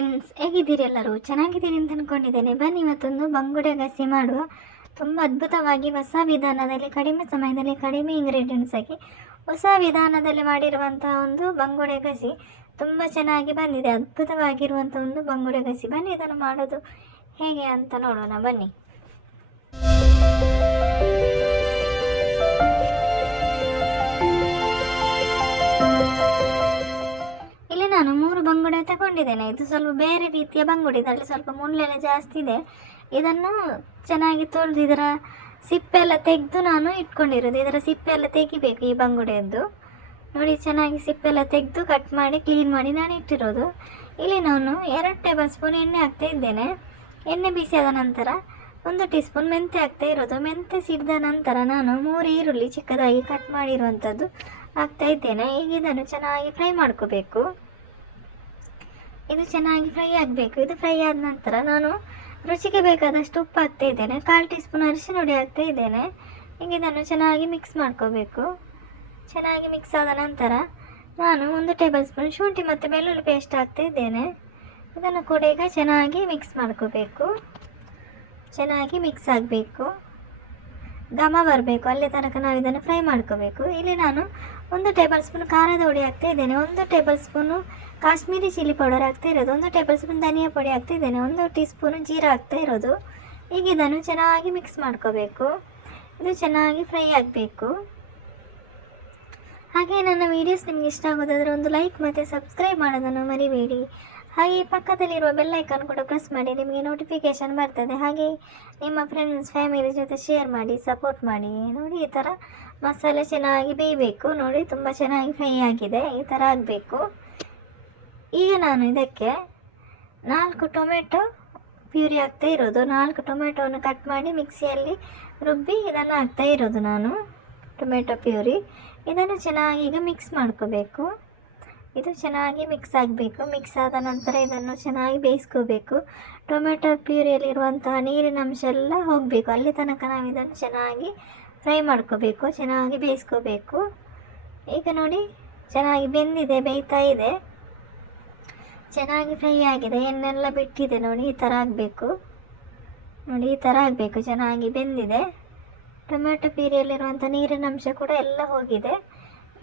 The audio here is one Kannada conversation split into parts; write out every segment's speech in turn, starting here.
ಫ್ರೆಂಡ್ಸ್ ಹೇಗಿದ್ದೀರಿ ಎಲ್ಲರೂ? ಚೆನ್ನಾಗಿದ್ದೀರಿ ಅಂತ ಅಂದ್ಕೊಂಡಿದ್ದೇನೆ ಬನ್ನಿ ಇವತ್ತೊಂದು ಬಂಗುಡೆ ಗಸಿ ಮಾಡುವ. ತುಂಬ ಅದ್ಭುತವಾಗಿ ಹೊಸ ವಿಧಾನದಲ್ಲಿ, ಕಡಿಮೆ ಸಮಯದಲ್ಲಿ, ಕಡಿಮೆ ಇಂಗ್ರೀಡಿಯೆಂಟ್ಸ್ ಆಗಿ ಹೊಸ ವಿಧಾನದಲ್ಲಿ ಮಾಡಿರುವಂಥ ಒಂದು ಬಂಗುಡೆ ಗಸಿ ತುಂಬ ಚೆನ್ನಾಗಿ ಬಂದಿದೆ. ಅದ್ಭುತವಾಗಿರುವಂಥ ಒಂದು ಬಂಗುಡೆ ಗಸಿ. ಬನ್ನಿ ಇದನ್ನು ಮಾಡೋದು ಹೇಗೆ ಅಂತ ನೋಡೋಣ. ಬನ್ನಿ. ತಗೊಂಡಿದ್ದೇನೆ ಇದು ಸ್ವಲ್ಪ ಬೇರೆ ರೀತಿಯ ಬಂಗುಡೆ ಇದರಲ್ಲಿ ಸ್ವಲ್ಪ ಮುಳ್ಳೆಲ್ಲ ಜಾಸ್ತಿ ಇದೆ. ಇದನ್ನು ಚೆನ್ನಾಗಿ ತೊಳೆದು ಇದರ ಸಿಪ್ಪೆಲ್ಲ ತೆಗೆದು ನಾನು ಇಟ್ಕೊಂಡಿರೋದು. ಇದರ ಸಿಪ್ಪೆ ಎಲ್ಲ ತೆಗಿಬೇಕು ಈ ಬಂಗುಡೆಯದ್ದು. ನೋಡಿ, ಚೆನ್ನಾಗಿ ಸಿಪ್ಪೆಲ್ಲ ತೆಗೆದು ಕಟ್ ಮಾಡಿ ಕ್ಲೀನ್ ಮಾಡಿ ನಾನು ಇಟ್ಟಿರೋದು. ಇಲ್ಲಿ ನಾನು ಎರಡು ಟೇಬಲ್ ಸ್ಪೂನ್ ಎಣ್ಣೆ ಹಾಕ್ತಾ ಇದ್ದೇನೆ. ಎಣ್ಣೆ ಬಿಸಿಯಾದ ನಂತರ ಒಂದು ಟೀ ಸ್ಪೂನ್ ಮೆಂತೆ ಹಾಕ್ತಾ ಇರೋದು. ಮೆಂತೆ ಸಿಡಿದ ನಂತರ ನಾನು ಮೂರು ಈರುಳ್ಳಿ ಚಿಕ್ಕದಾಗಿ ಕಟ್ ಮಾಡಿರುವಂಥದ್ದು ಹಾಕ್ತಾ ಇದ್ದೇನೆ. ಈಗ ಇದನ್ನು ಚೆನ್ನಾಗಿ ಫ್ರೈ ಮಾಡ್ಕೋಬೇಕು. ಇದು ಚೆನ್ನಾಗಿ ಫ್ರೈ ಆಗಬೇಕು. ಇದು ಫ್ರೈ ಆದ ನಂತರ ನಾನು ರುಚಿಗೆ ಬೇಕಾದಷ್ಟು ಉಪ್ಪು ಹಾಕ್ತಾ ಇದ್ದೇನೆ. ಕಾಲು ಟೀ ಸ್ಪೂನ್ ಅರಿಶಿನ ಹುಡಿ ಹಾಕ್ತಾ ಇದ್ದೇನೆ. ಈಗ ಇದನ್ನು ಚೆನ್ನಾಗಿ ಮಿಕ್ಸ್ ಮಾಡ್ಕೋಬೇಕು. ಚೆನ್ನಾಗಿ ಮಿಕ್ಸ್ ಆದ ನಂತರ ನಾನು ಒಂದು ಟೇಬಲ್ ಸ್ಪೂನ್ ಶುಂಠಿ ಮತ್ತು ಬೆಳ್ಳುಳ್ಳಿ ಪೇಸ್ಟ್ ಹಾಕ್ತಾ ಇದ್ದೇನೆ. ಇದನ್ನು ಕೂಡ ಈಗ ಚೆನ್ನಾಗಿ ಮಿಕ್ಸ್ ಮಾಡ್ಕೋಬೇಕು. ಚೆನ್ನಾಗಿ ಮಿಕ್ಸ್ ಆಗಬೇಕು. ಘಮ ಬರಬೇಕು. ಅಲ್ಲಿ ತನಕ ನಾವು ಇದನ್ನು ಫ್ರೈ ಮಾಡ್ಕೋಬೇಕು. ಇಲ್ಲಿ ನಾನು ಒಂದು ಟೇಬಲ್ ಸ್ಪೂನ್ ಖಾರದ ಹುಡಿ ಹಾಕ್ತಾ ಇದ್ದೇನೆ. ಒಂದು table spoon Kashmiri chilli powder ಹಾಕ್ತಾ ಇರೋದು. ಒಂದು ಟೇಬಲ್ ಸ್ಪೂನ್ ಧನಿಯಾ ಪುಡಿ ಹಾಕ್ತಾ ಇದ್ದೇನೆ. ಒಂದು ಟೀ ಸ್ಪೂನು ಜೀರಾ ಹಾಕ್ತಾ ಇರೋದು. ಈಗ ಇದನ್ನು ಚೆನ್ನಾಗಿ ಮಿಕ್ಸ್ ಮಾಡ್ಕೋಬೇಕು. ಇದು ಚೆನ್ನಾಗಿ ಫ್ರೈ ಆಗಬೇಕು. ಹಾಗೆ ನನ್ನ ವೀಡಿಯೋಸ್ ನಿಮಗೆ ಇಷ್ಟ ಆಗೋದಾದರೆ ಒಂದು ಲೈಕ್ ಮತ್ತು ಸಬ್ಸ್ಕ್ರೈಬ್ ಮಾಡೋದನ್ನು ಮರಿಬೇಡಿ. ಹಾಗೆ ಪಕ್ಕದಲ್ಲಿರುವ ಬೆಲ್ಲೈಕನ್ ಕೂಡ ಪ್ರೆಸ್ ಮಾಡಿ ನಿಮಗೆ ನೋಟಿಫಿಕೇಷನ್ ಬರ್ತದೆ. ಹಾಗೆ ನಿಮ್ಮ ಫ್ರೆಂಡ್ಸ್ ಫ್ಯಾಮಿಲಿ ಜೊತೆ ಶೇರ್ ಮಾಡಿ ಸಪೋರ್ಟ್ ಮಾಡಿ. ನೋಡಿ, ಈ ಥರ ಮಸಾಲೆ ಚೆನ್ನಾಗಿ ಬೇಯಬೇಕು. ನೋಡಿ, ತುಂಬ ಚೆನ್ನಾಗಿ ಫ್ರೈ ಆಗಿದೆ. ಈ ಥರ ಆಗಬೇಕು. ಈಗ ನಾನು ಇದಕ್ಕೆ ನಾಲ್ಕು ಟೊಮೆಟೊ ಪ್ಯೂರಿ ಆಗ್ತಾ ಇರೋದು. ನಾಲ್ಕು ಟೊಮೆಟೊವನ್ನು ಕಟ್ ಮಾಡಿ ಮಿಕ್ಸಿಯಲ್ಲಿ ರುಬ್ಬಿ ಇದನ್ನು ಹಾಕ್ತಾ ಇರೋದು ನಾನು. Tomato puree. ಇದನ್ನು ಚೆನ್ನಾಗಿ ಈಗ ಮಿಕ್ಸ್ ಮಾಡ್ಕೋಬೇಕು. ಇದು ಚೆನ್ನಾಗಿ ಮಿಕ್ಸ್ ಆಗಬೇಕು. ಮಿಕ್ಸ್ ಆದ ನಂತರ ಇದನ್ನು ಚೆನ್ನಾಗಿ ಬೇಯಿಸ್ಕೋಬೇಕು. ಟೊಮೆಟೊ ಪ್ಯೂರಿಯಲ್ಲಿರುವಂತಹ ನೀರಿನ ಅಂಶ ಎಲ್ಲ ಹೋಗಬೇಕು. ಅಲ್ಲಿ ತನಕ ನಾವು ಇದನ್ನು ಚೆನ್ನಾಗಿ ಫ್ರೈ ಮಾಡ್ಕೋಬೇಕು. ಚೆನ್ನಾಗಿ ಬೇಯಿಸ್ಕೋಬೇಕು. ಈಗ ನೋಡಿ, ಚೆನ್ನಾಗಿ ಬೆಂದಿದೆ, ಬೇಯ್ತಾ ಇದೆ. ಚೆನ್ನಾಗಿ ಫ್ರೈ ಆಗಿದೆ. ಎಣ್ಣೆಲ್ಲ ಬಿಟ್ಟಿದೆ ನೋಡಿ, ಈ ಥರ ಆಗಬೇಕು. ನೋಡಿ, ಈ ಥರ ಆಗಬೇಕು. ಚೆನ್ನಾಗಿ ಬೆಂದಿದೆ. ಟೊಮೆಟೊ ಪ್ಯೂರಿಯಲ್ಲಿರುವಂಥ ನೀರಿನ ಅಂಶ ಕೂಡ ಎಲ್ಲ ಹೋಗಿದೆ.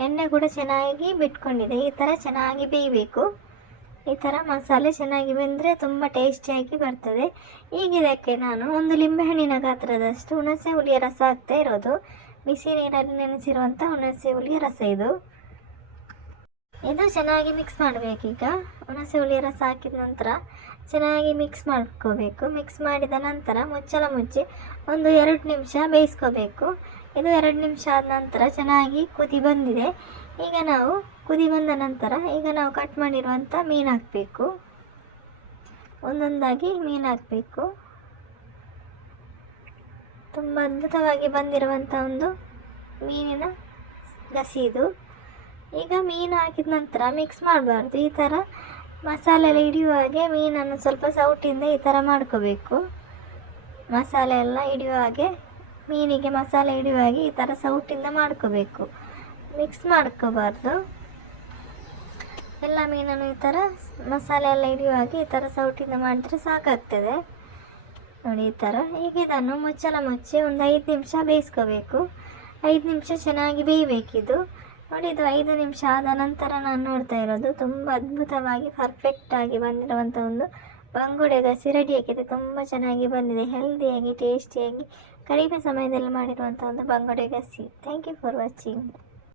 ಎಣ್ಣೆ ಕೂಡ ಚೆನ್ನಾಗಿ ಬಿಟ್ಕೊಂಡಿದೆ. ಈ ಥರ ಚೆನ್ನಾಗಿ ಬೇಯಬೇಕು. ಈ ಥರ ಮಸಾಲೆ ಚೆನ್ನಾಗಿ ಬಂದರೆ ತುಂಬ ಟೇಸ್ಟಿಯಾಗಿ ಬರ್ತದೆ. ಈಗ ಇದಕ್ಕೆ ನಾನು ಒಂದು ಲಿಂಬೆಹಣ್ಣಿನ ಗಾತ್ರದಷ್ಟು ಹುಣಸೆ ಹುಳಿಯ ರಸ ಆಗ್ತಾ ಇರೋದು. ಬಿಸಿ ನೀರಲ್ಲಿ ನೆನೆಸಿರುವಂಥ ಹುಣಸೆ ಹುಳಿಯ ರಸ ಇದು. ಇದು ಚೆನ್ನಾಗಿ ಮಿಕ್ಸ್ ಮಾಡಬೇಕೀಗ ಹುಣಸೆ ಹುಳಿಯ ರಸ ಹಾಕಿದ ನಂತರ ಚೆನ್ನಾಗಿ ಮಿಕ್ಸ್ ಮಾಡ್ಕೋಬೇಕು. ಮಿಕ್ಸ್ ಮಾಡಿದ ನಂತರ ಮುಚ್ಚಳ ಮುಚ್ಚಿ ಒಂದು ಎರಡು ನಿಮಿಷ ಬೇಯಿಸ್ಕೋಬೇಕು. ಇದು ಎರಡು ನಿಮಿಷ ಆದ ನಂತರ ಚೆನ್ನಾಗಿ ಕುದಿ ಬಂದಿದೆ. ಈಗ ನಾವು ಕುದಿ ಬಂದ ನಂತರ ಈಗ ನಾವು ಕಟ್ ಮಾಡಿರುವಂಥ ಮೀನು ಹಾಕಬೇಕು. ಒಂದೊಂದಾಗಿ ಮೀನು ಹಾಕಬೇಕು. ತುಂಬ ಅದ್ಭುತವಾಗಿ ಬಂದಿರುವಂಥ ಒಂದು ಮೀನಿನ ಗಸಿ ಈಗ ಮೀನು ಹಾಕಿದ ನಂತರ ಮಿಕ್ಸ್ ಮಾಡಬಾರ್ದು. ಈ ಥರ ಮಸಾಲೆ ಎಲ್ಲ ಹಿಡಿಯುವ ಹಾಗೆ ಮೀನನ್ನು ಸ್ವಲ್ಪ ಸೌಟಿಂದ ಈ ಥರ ಮಾಡ್ಕೋಬೇಕು. ಮಸಾಲೆ ಎಲ್ಲ ಹಿಡಿಯುವ ಹಾಗೆ ಮೀನಿಗೆ ಮಸಾಲೆ ಹಿಡಿಯುವಾಗಿ ಈ ಥರ ಸೌಟಿಂದ ಮಾಡ್ಕೋಬೇಕು. ಮಿಕ್ಸ್ ಮಾಡ್ಕೋಬಾರ್ದು. ಎಲ್ಲ ಮೀನನ್ನು ಈ ಥರ ಮಸಾಲೆ ಎಲ್ಲ ಹಿಡಿಯುವಾಗಿ ಈ ಥರ ಸೌಟಿಂದ ಮಾಡಿದ್ರೆ ಸಾಕಾಗ್ತದೆ. ನೋಡಿ ಈ ಥರ. ಈಗ ಇದನ್ನು ಮುಚ್ಚಲ ಮುಚ್ಚಿ ಒಂದು ಐದು ನಿಮಿಷ ಬೇಯಿಸ್ಕೋಬೇಕು. ಐದು ನಿಮಿಷ ಚೆನ್ನಾಗಿ ಬೇಯಬೇಕಿದು. ನೋಡಿ ಇದು ಐದು ನಿಮಿಷ ಆದ ನಂತರ ನಾನು ನೋಡ್ತಾ ಇರೋದು ತುಂಬ ಅದ್ಭುತವಾಗಿ ಪರ್ಫೆಕ್ಟಾಗಿ ಬಂದಿರುವಂಥ ಒಂದು ಬಂಗುಡೆ ಗಸಿ ರೆಡಿಯಾಗಿದೆ ತುಂಬ ಚೆನ್ನಾಗಿ ಬಂದಿದೆ ಹೆಲ್ದಿಯಾಗಿ ಟೇಸ್ಟಿಯಾಗಿ ಕಡಿಮೆ ಸಮಯದಲ್ಲಿ ಮಾಡಿರುವಂಥ ಒಂದು ಬಂಗುಡೆ ಗಸಿ ಥ್ಯಾಂಕ್ ಯು ಫಾರ್ ವಾಚಿಂಗ್